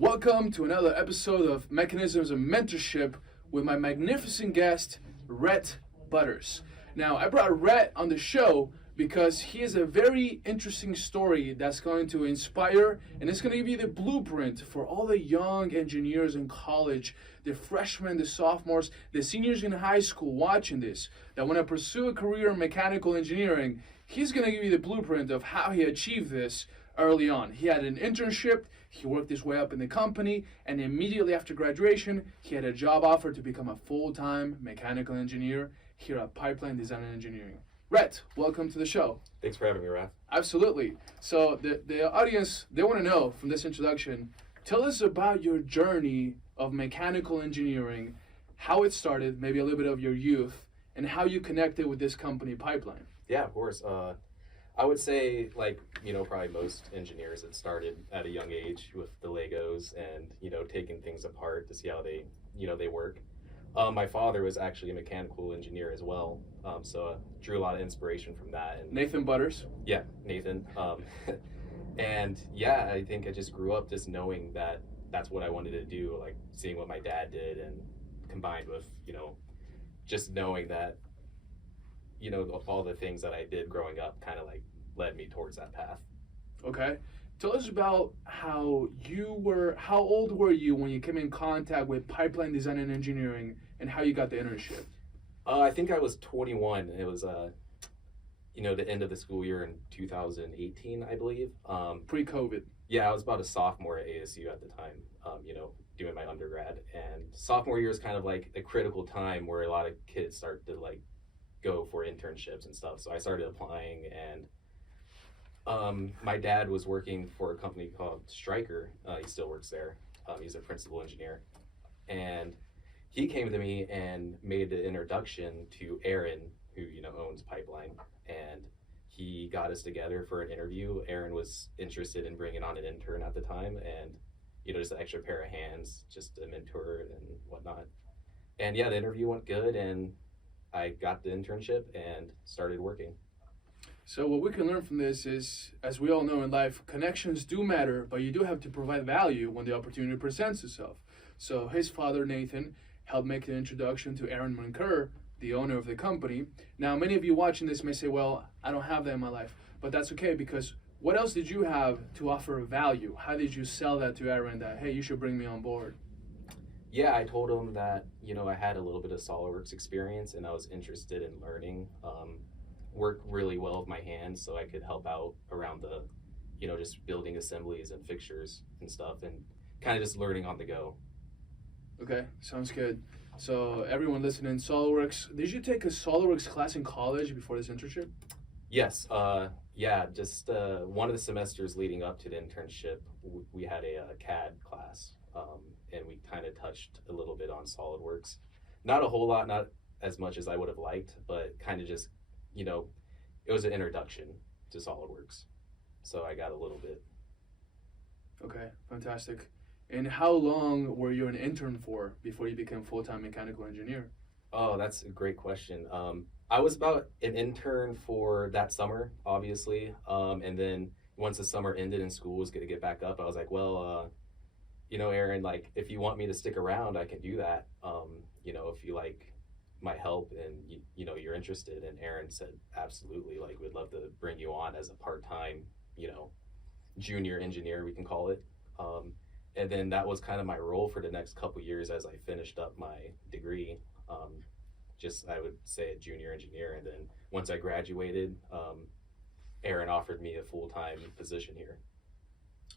Welcome to another episode of Mechanisms of Mentorship with my magnificent guest, Rhett Butters. Now, I brought Rhett on the show because he has a very interesting story that's going to inspire and it's going to give you the blueprint for all the young engineers in college, the freshmen, the sophomores, the seniors in high school watching this, that want to pursue a career in mechanical engineering. He's going to give you the blueprint of how he achieved this early on. He had an internship, he worked his way up in the company, and immediately after graduation, he had a job offer to become a full-time mechanical engineer here at Pipeline Design and Engineering. Rhett, welcome to the show. Thanks for having me, Raf. Absolutely. So the audience, they want to know from this introduction, tell us about your journey of mechanical engineering, how it started, maybe a little bit of your youth, and how you connected with this company, Pipeline. Yeah, of course. I would say, probably most engineers, it started at a young age with the Legos and, taking things apart to see how they work. My father was actually a mechanical engineer as well, so I drew a lot of inspiration from that. And Nathan Butters? Yeah, Nathan. And yeah, I think I just grew up just knowing that that's what I wanted to do, like seeing what my dad did and combined with, just knowing that all the things that I did growing up kind of like led me towards that path. Okay. Tell us about how old were you when you came in contact with Pipeline Design and Engineering and how you got the internship? I think I was 21. It was, the end of the school year in 2018, I believe. Pre-COVID. Yeah, I was about a sophomore at ASU at the time, doing my undergrad. And sophomore year is kind of like a critical time where a lot of kids start to like go for internships and stuff. So I started applying, and my dad was working for a company called Stryker. He still works there. He's a principal engineer. And he came to me and made the introduction to Aaron, who, owns Pipeline. And he got us together for an interview. Aaron was interested in bringing on an intern at the time and, just an extra pair of hands, just a mentor and whatnot. And yeah, the interview went good, and I got the internship and started working. So what we can learn from this is, as we all know in life, connections do matter, but you do have to provide value when the opportunity presents itself. So his father, Nathan, helped make the introduction to Aaron Munker, the owner of the company. Now, many of you watching this may say, well, I don't have that in my life, but that's okay, because what else did you have to offer value? How did you sell that to Aaron that, hey, you should bring me on board? Yeah, I told him that, I had a little bit of SOLIDWORKS experience and I was interested in learning, work really well with my hands so I could help out around the, just building assemblies and fixtures and stuff and kind of just learning on the go. Okay, sounds good. So everyone listening, SOLIDWORKS, did you take a SOLIDWORKS class in college before this internship? Yes, just one of the semesters leading up to the internship, we had a CAD class. And we kind of touched a little bit on SOLIDWORKS. Not a whole lot, not as much as I would have liked, but kind of just, it was an introduction to SOLIDWORKS. So I got a little bit. Okay, fantastic. And how long were you an intern for before you became full-time mechanical engineer? Oh, that's a great question. I was about an intern for that summer, obviously. And then once the summer ended and school was going to get back up, I was like, well, Aaron, like, if you want me to stick around, I can do that. If you like my help and, you're interested. And Aaron said, absolutely, like, we'd love to bring you on as a part-time, junior engineer, we can call it. And then that was kind of my role for the next couple years as I finished up my degree. I would say a junior engineer. And then once I graduated, Aaron offered me a full-time position here.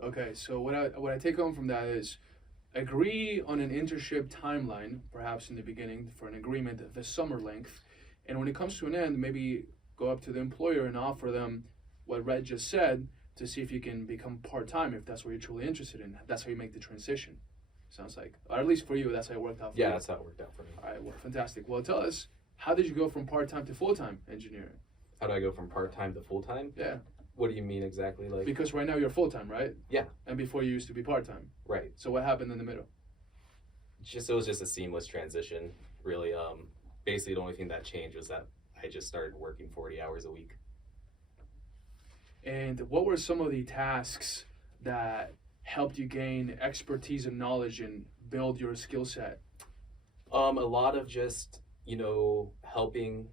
Okay, so what I take home from that is agree on an internship timeline, perhaps in the beginning, for an agreement of the summer length. And when it comes to an end, maybe go up to the employer and offer them what Rhett just said to see if you can become part-time, if that's what you're truly interested in. That's how you make the transition, sounds like. Or at least for you, that's how it worked out for you. Yeah, that's how it worked out for me. All right, well, fantastic. Well, tell us, how did you go from part-time to full-time engineering? How do I go from part-time to full-time? Yeah. What do you mean exactly? Like, because right now you're full-time, right? Yeah. And before you used to be part-time. Right. So what happened in the middle? It was just a seamless transition, really. Basically, the only thing that changed was that I just started working 40 hours a week. And what were some of the tasks that helped you gain expertise and knowledge and build your skill set? A lot of just, helping,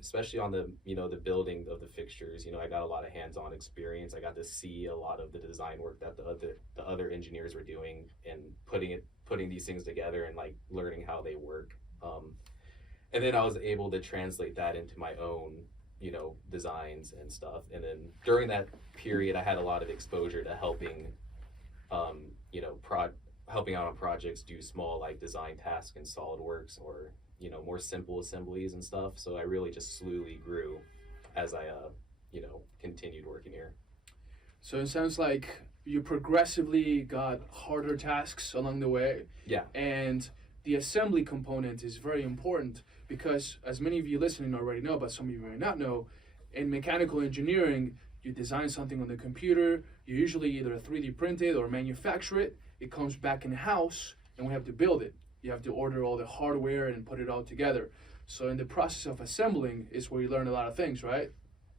especially on the, the building of the fixtures. I got a lot of hands-on experience. I got to see a lot of the design work that the other engineers were doing and putting these things together and like learning how they work. And then I was able to translate that into my own, designs and stuff. And then during that period, I had a lot of exposure to helping, helping out on projects, do small like design tasks in SolidWorks or, more simple assemblies and stuff. So I really just slowly grew as I, continued working here. So it sounds like you progressively got harder tasks along the way. Yeah. And the assembly component is very important because, as many of you listening already know, but some of you may not know, in mechanical engineering, you design something on the computer, you usually either 3D print it or manufacture it, it comes back in-house, and we have to build it. You have to order all the hardware and put it all together. So in the process of assembling is where you learn a lot of things, right?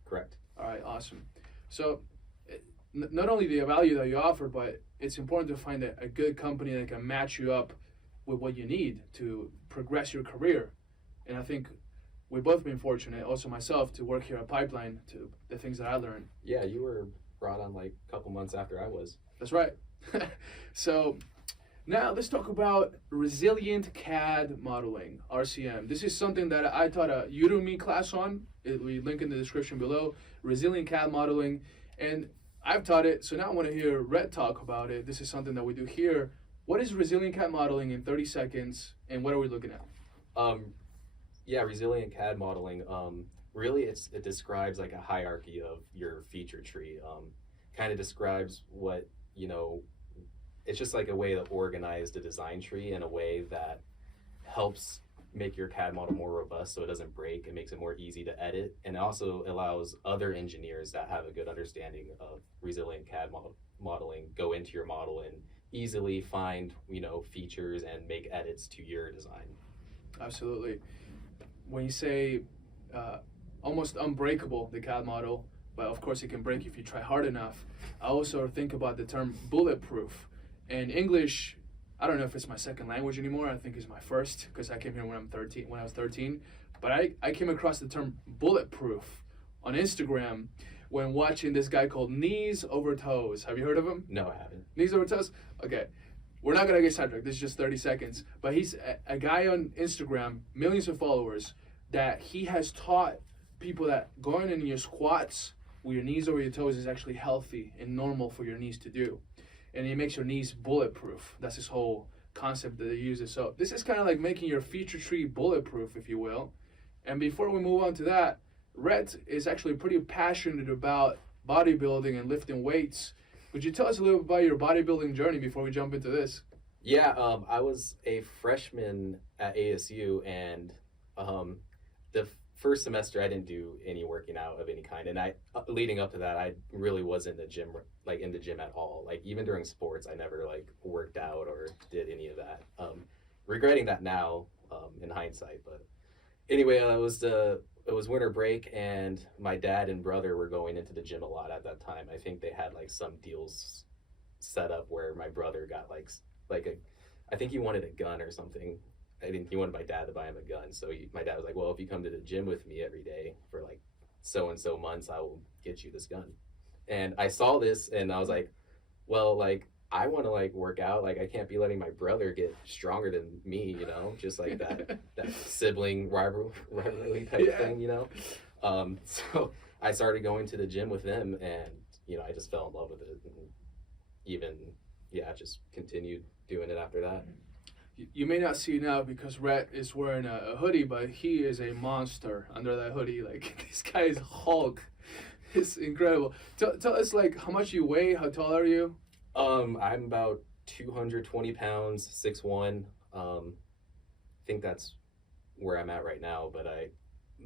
Correct. All right, awesome. So not only the value that you offer, but it's important to find a good company that can match you up with what you need to progress your career. And I think we've both been fortunate, also myself, to work here at Pipeline, to the things that I learned. Yeah, you were brought on like a couple months after I was. That's right. So now let's talk about resilient CAD modeling, RCM. This is something that I taught a Udemy class on. We link in the description below. Resilient CAD modeling. And I've taught it, so now I want to hear Rhett talk about it. This is something that we do here. What is resilient CAD modeling in 30 seconds, and what are we looking at? Yeah, resilient CAD modeling. Really, it describes like a hierarchy of your feature tree. Kind of describes what, it's just like a way to organize the design tree in a way that helps make your CAD model more robust so it doesn't break. It makes it more easy to edit, and it also allows other engineers that have a good understanding of resilient CAD modeling go into your model and easily find, features and make edits to your design. Absolutely. When you say almost unbreakable, the CAD model, but of course it can break if you try hard enough, I also think about the term bulletproof. In English, I don't know if it's my second language anymore. I think it's my first because I came here when I was 13. But I came across the term bulletproof on Instagram when watching this guy called Knees Over Toes. Have you heard of him? No, I haven't. Knees Over Toes? Okay. We're not going to get sidetracked. This is just 30 seconds. But he's a guy on Instagram, millions of followers, that he has taught people that going in your squats with your knees over your toes is actually healthy and normal for your knees to do. And it makes your knees bulletproof. That's his whole concept that he uses. So this is kind of like making your feature tree bulletproof, if you will. And before we move on to that, Rhett is actually pretty passionate about bodybuilding and lifting weights. Could you tell us a little bit about your bodybuilding journey before we jump into this? Yeah, I was a freshman at ASU, and the first semester I didn't do any working out of any kind, and leading up to that I really wasn't in the gym at all. Like even during sports I never like worked out or did any of that. Regretting that now in hindsight, but anyway, it was winter break, and my dad and brother were going into the gym a lot at that time. I think they had like some deals set up where my brother got I think he wanted a gun or something. I think he wanted my dad to buy him a gun. So my dad was like, well, if you come to the gym with me every day for like so-and-so months, I will get you this gun. And I saw this and I was like, well, like, I want to like work out. Like, I can't be letting my brother get stronger than me, just like that sibling rivalry type thing, So I started going to the gym with him, and, I just fell in love with it. And even, just continued doing it after that. You may not see now because Rhett is wearing a hoodie, but he is a monster under that hoodie. Like, this guy is Hulk. It's incredible. Tell us, like, how much you weigh, how tall are you? I'm about 220 pounds, 6'1". I think that's where I'm at right now, but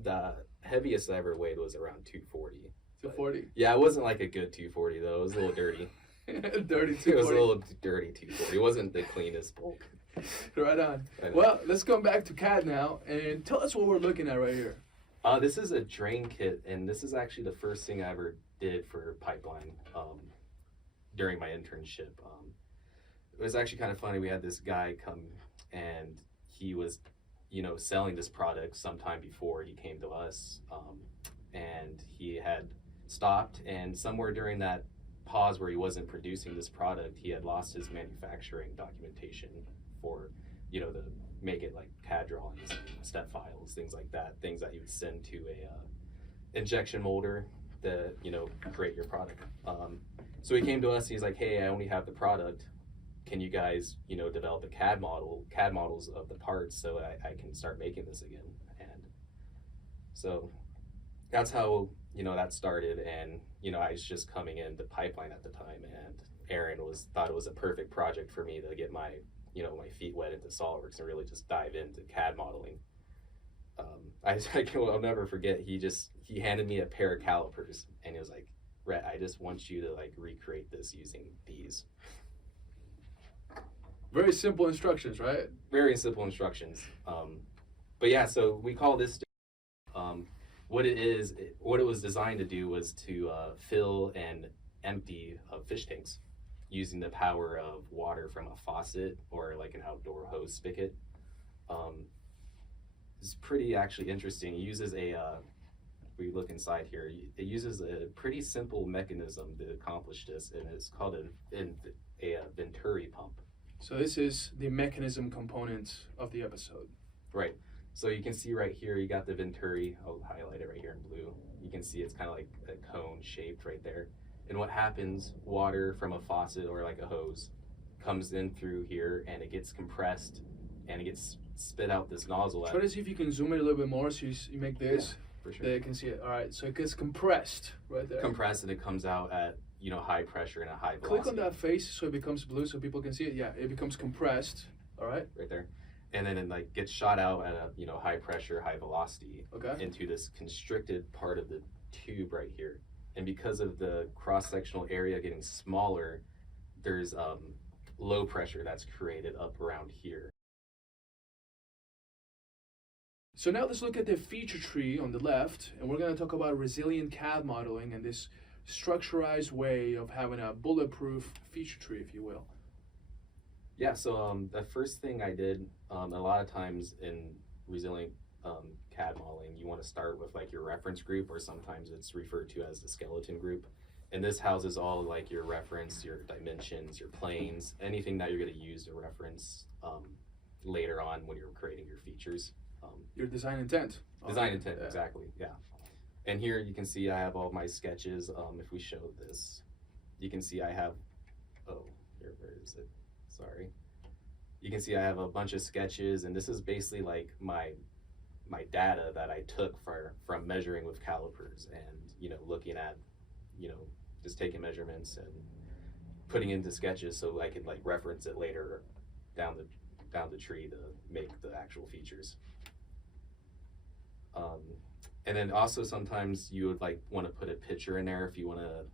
the heaviest I ever weighed was around 240. 240? Yeah, it wasn't like a good 240 though. It was a little dirty. Dirty 240. It was a little dirty 240. It wasn't the cleanest bulk. Right on. Well, let's go back to CAD now and tell us what we're looking at right here. This is a drain kit, and this is actually the first thing I ever did for Pipeline. during my internship. It was actually kind of funny. We had this guy come, and he was, selling this product sometime before he came to us, and he had stopped, and somewhere during that pause where he wasn't producing this product, he had lost his manufacturing documentation for, to make it like CAD drawings, step files, things like that, things that you would send to a injection molder to, create your product. So he came to us, he's like, hey, I only have the product. Can you guys, develop a CAD models of the parts so I can start making this again? And so that's how, that started. And, I was just coming in the pipeline at the time, and Aaron thought it was a perfect project for me to get my, my feet wet into SOLIDWORKS and really just dive into CAD modeling. I'll never forget, he handed me a pair of calipers, and he was like, Rhett, I just want you to like recreate this using these. Very simple instructions, right? Very simple instructions. But yeah, so we call this, what it was designed to do was to fill and empty fish tanks using the power of water from a faucet or like an outdoor hose spigot. It's pretty actually interesting. It uses we look inside here, it uses a pretty simple mechanism to accomplish this, and it's called a Venturi pump. So this is the mechanism component of the episode. Right. So you can see right here, you got the Venturi. I'll highlight it right here in blue. You can see it's kind of like a cone shaped right there. And what happens, water from a faucet or like a hose comes in through here, and it gets compressed and it gets spit out this nozzle. Try to see if you can zoom in a little bit more so you make this. Yeah, for sure. There you can see it. All right, so it gets compressed right there. Compressed, and it comes out at high pressure and a high velocity. Click on that face so it becomes blue so people can see it. Yeah, it becomes compressed. All right. Right there. And then it like gets shot out at a high pressure, high velocity into this constricted part of the tube right here. And because of the cross-sectional area getting smaller, there's low pressure that's created up around here. So now let's look at the feature tree on the left, and we're going to talk about resilient CAD modeling and this structurized way of having a bulletproof feature tree, if you will. Yeah, so the first thing I did, a lot of times in resilient CAD modeling, you want to start with like your reference group, or sometimes it's referred to as the skeleton group. And this houses all like your reference, your dimensions, your planes, anything that you're going to use to reference later on when you're creating your features. Your design intent. Design intent, exactly, yeah. And here you can see I have all my sketches. If we show this, you can see I have, where is it? Sorry. You can see I have a bunch of sketches, and this is basically like my data that I took from measuring with calipers and, looking at, just taking measurements and putting into sketches so I could like reference it later down the tree to make the actual features. And then also sometimes you would like want to put a picture in there if you want to,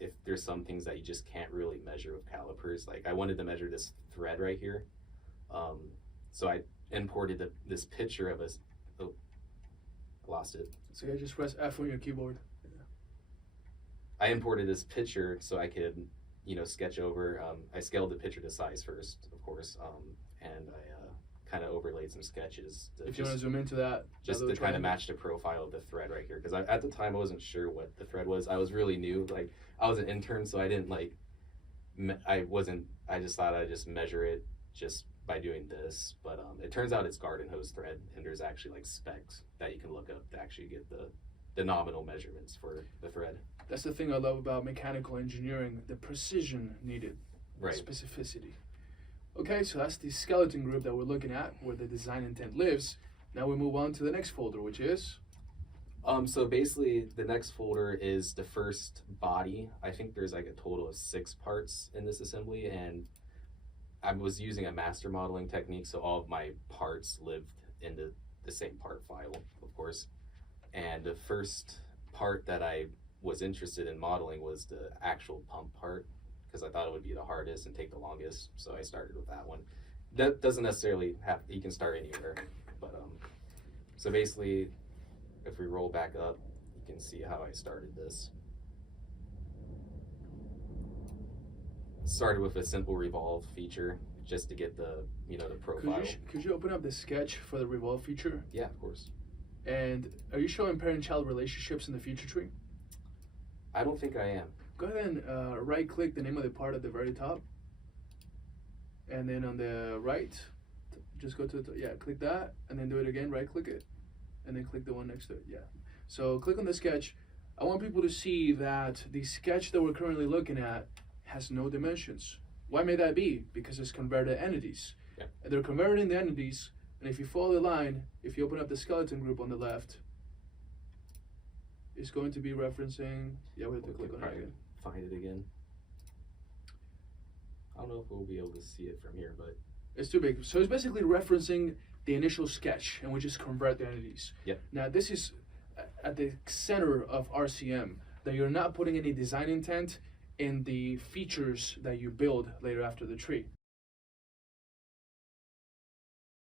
if there's some things that you just can't really measure with calipers. Like I wanted to measure this thread right here. So I imported this picture of I lost it. So you just press F on your keyboard. I imported this picture so I could, sketch over. I scaled the picture to size first, of course, and I kind of overlaid some sketches. If you want to zoom into that. Just to kind of match the profile of the thread right here. Because at the time I wasn't sure what the thread was. I was really new. Like I was an intern, so I didn't I just thought I'd just measure it just by doing this. But it turns out it's garden hose thread, and there's actually like specs that you can look up to actually get the nominal measurements for the thread. That's the thing I love about mechanical engineering, the precision needed, right? Specificity. Okay, so that's the skeleton group that we're looking at, where the design intent lives. Now we move on to the next folder, which is? So basically, the next folder is the first body. I think there's like a total of 6 parts in this assembly, and I was using a master modeling technique, so all of my parts lived in the same part file, of course. And the first part that I was interested in modeling was the actual pump part, because I thought it would be the hardest and take the longest, so I started with that one. That doesn't necessarily you can start anywhere, but so basically, if we roll back up, you can see how I started this. started with a simple revolve feature just to get the, you know, the profile. Could you open up the sketch for the revolve feature? Yeah, of course. And are you showing parent-child relationships in the feature tree? I don't think I am. Go ahead and right-click the name of the part at the very top. And then on the right, just go to click that, and then do it again, right-click it, and then click the one next to it, So click on the sketch. I want people to see that the sketch that we're currently looking at has no dimensions. Why may that be? Because it's converted entities. Yeah. And they're converting the entities, and if you follow the line, if you open up the skeleton group on the left, it's going to be referencing, we have to click on it again. Find it again. I don't know if we'll be able to see it from here, but it's too big. So it's basically referencing the initial sketch, and we just convert the entities. Yep. Now this is at the center of RCM, that you're not putting any design intent in the features that you build later after the tree.